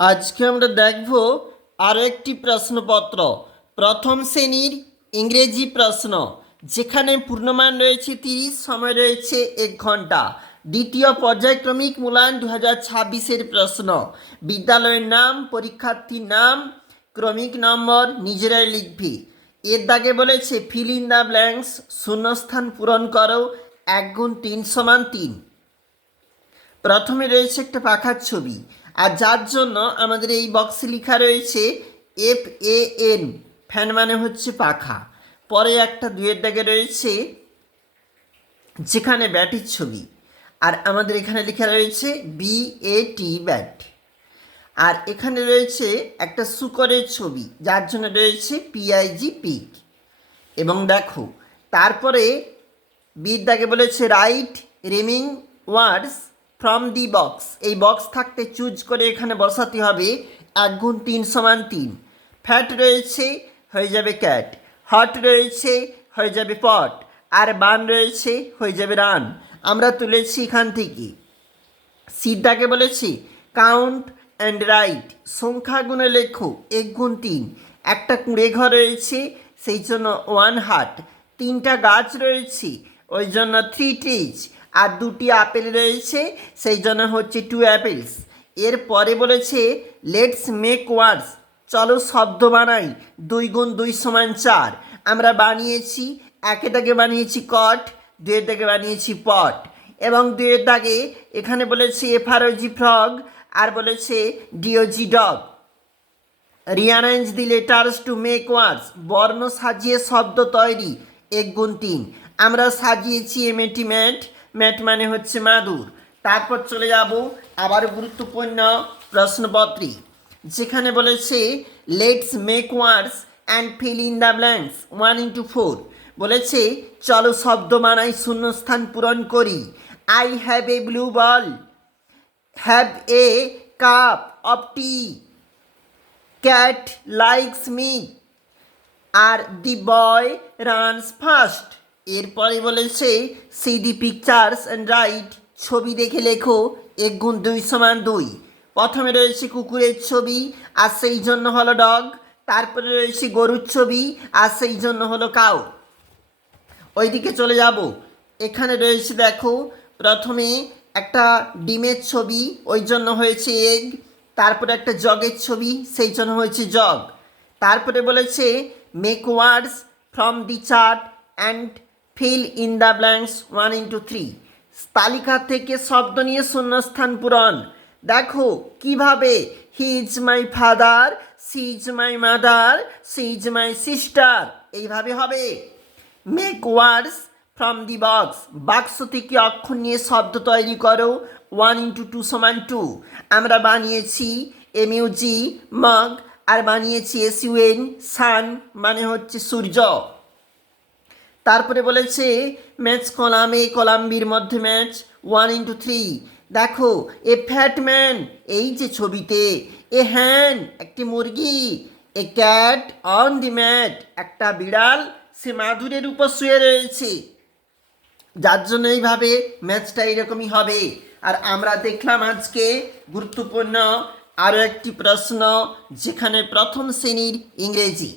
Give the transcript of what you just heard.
আজকে আমরা দেখব আরও একটি প্রশ্নপত্র। প্রথম শ্রেণীর ইংরেজি প্রশ্ন, যেখানে পূর্ণমান রয়েছে 30, সময় রয়েছে 1 ঘন্টা। দ্বিতীয় পর্যায়ক্রমিক মূল্যায়ন 2026-এর প্রশ্ন। বিদ্যালয়ের নাম, পরীক্ষার্থীর নাম, ক্রমিক নম্বর নিজেরাই লিখবি। এর দাগে বলেছে ফিল ইন দ্য ব্ল্যাঙ্কস, শূন্যস্থান পূরণ করো। 1 গুণ 3 সমান 3। প্রথমে রয়েছে একটা পাখার ছবি, আর যার জন্য আমাদের এই বক্সে লেখা রয়েছে FAN, ফ্যান মানে হচ্ছে পাখা। পরে একটা 2-এর দাগে রয়েছে যেখানে ব্যাটির ছবি, আর আমাদের এখানে লেখা রয়েছে BAT, ব্যাট। আর এখানে রয়েছে একটা শূকরের ছবি, যার জন্য রয়েছে PIG, পিক। এবং দেখো তারপরে বির দাগে বলেছে right rhyming words from the box. এই বক্স থাকতে চুজ করে এখানে বসাতে হবে। 1 গুণ 3 সমান 3। ফ্যাট রয়েছে, হয়ে যাবে ক্যাট। হট রয়েছে, হয়ে যাবে পট। আর বান রয়েছে, হয়ে যাবে রান। আমরা তুলেছি এখান থেকে। সির দাগে বলেছি কাউন্ট অ্যান্ড রাইট, সংখ্যা গুণে লেখো। 1 গুণ 3। একটা কুঁড়ে ঘর রয়েছে, সেই জন্য 1 হাট। 3টা গাছ রয়েছে, ওই জন্য 3 ট্রিজ। আর 2টি আপেল রয়েছে, সেই জন্য হচ্ছে 2 অ্যাপেলস। এরপরে বলেছে লেটস মেক ওয়ার্ডস, চলো শব্দ বানাই। 2 গুণ 2 সমান 4। আমরা বানিয়েছি, 1-এর দাগে বানিয়েছি কট, 2-এর দাগে বানিয়েছি পট। এবং 2-এর দাগে এখানে বলেছে FROG ফ্রগ, আর বলেছে DOG dog. Rearrange the letters to make words, বর্ণ সাজিয়ে শব্দ তৈরি। 1 গুণ 3। আমরা সাজিয়েছি MAT, ম্যাট, ম্যাট মানে হচ্ছে মাদুর। তারপর চলে যাব আবার গুরুত্বপূর্ণ প্রশ্নপত্রে, যেখানে বলেছে let's make words and fill in the blanks 1 into 4। বলেছে চলো শব্দ বানাই, শূন্যস্থান পূরণ করি। I have a blue ball, have a cup of tea, cat likes me, আর দি বয় রানস ফাস্ট। এরপরে বলেছে see the pictures and write, ছবি দেখে লেখো। 1 গুণ 2 সমান 2। প্রথমে রয়েছে কুকুরের ছবি, আর সেই জন্য হলো ডগ। তারপরে রয়েছে গরুর ছবি, আর সেই জন্য হলো কাউ। ওইদিকে চলে যাব। এখানে রয়েছে দেখো, প্রথমে একটা ডিমের ছবি, ওই জন্য হয়েছে এগ। তারপরে একটা জগের ছবি, সেই জন্য হয়েছে জগ। তারপরে বলেছে make words from the chart and fill in the blanks 1 into 3। তালিকা থেকে শব্দ নিয়ে শূন্যস্থান পূরণ। দেখো কিভাবে, he is my father, she is my mother, she is my sister, এইভাবে হবে। Make words from the box, বাক্স থেকে অক্ষর নিয়ে শব্দ তৈরি করো। 1 into 2 সমান 2। আমরা বানিয়েছি MUG, মগ, আর বানিয়েছি SUN, সান, মানে হচ্ছে সূর্য। তারপরে বলেছে ম্যাচ কলাম এ কলাম বির মধ্যে ম্যাচ 1 into 3। দেখো এ ফ্যাট ম্যান, এই যে ছবিতে। এ হ্যান, একটি মুরগি। A cat on the mat, একটা বিড়াল সে মাদুরের উপর শুয়ে রয়েছে। যার জন্য এইভাবে ম্যাচটা এরকমই হবে। আর আমরা দেখলাম আজকে গুরুত্বপূর্ণ আরও একটি প্রশ্ন, যেখানে প্রথম শ্রেণীর ইংরেজি।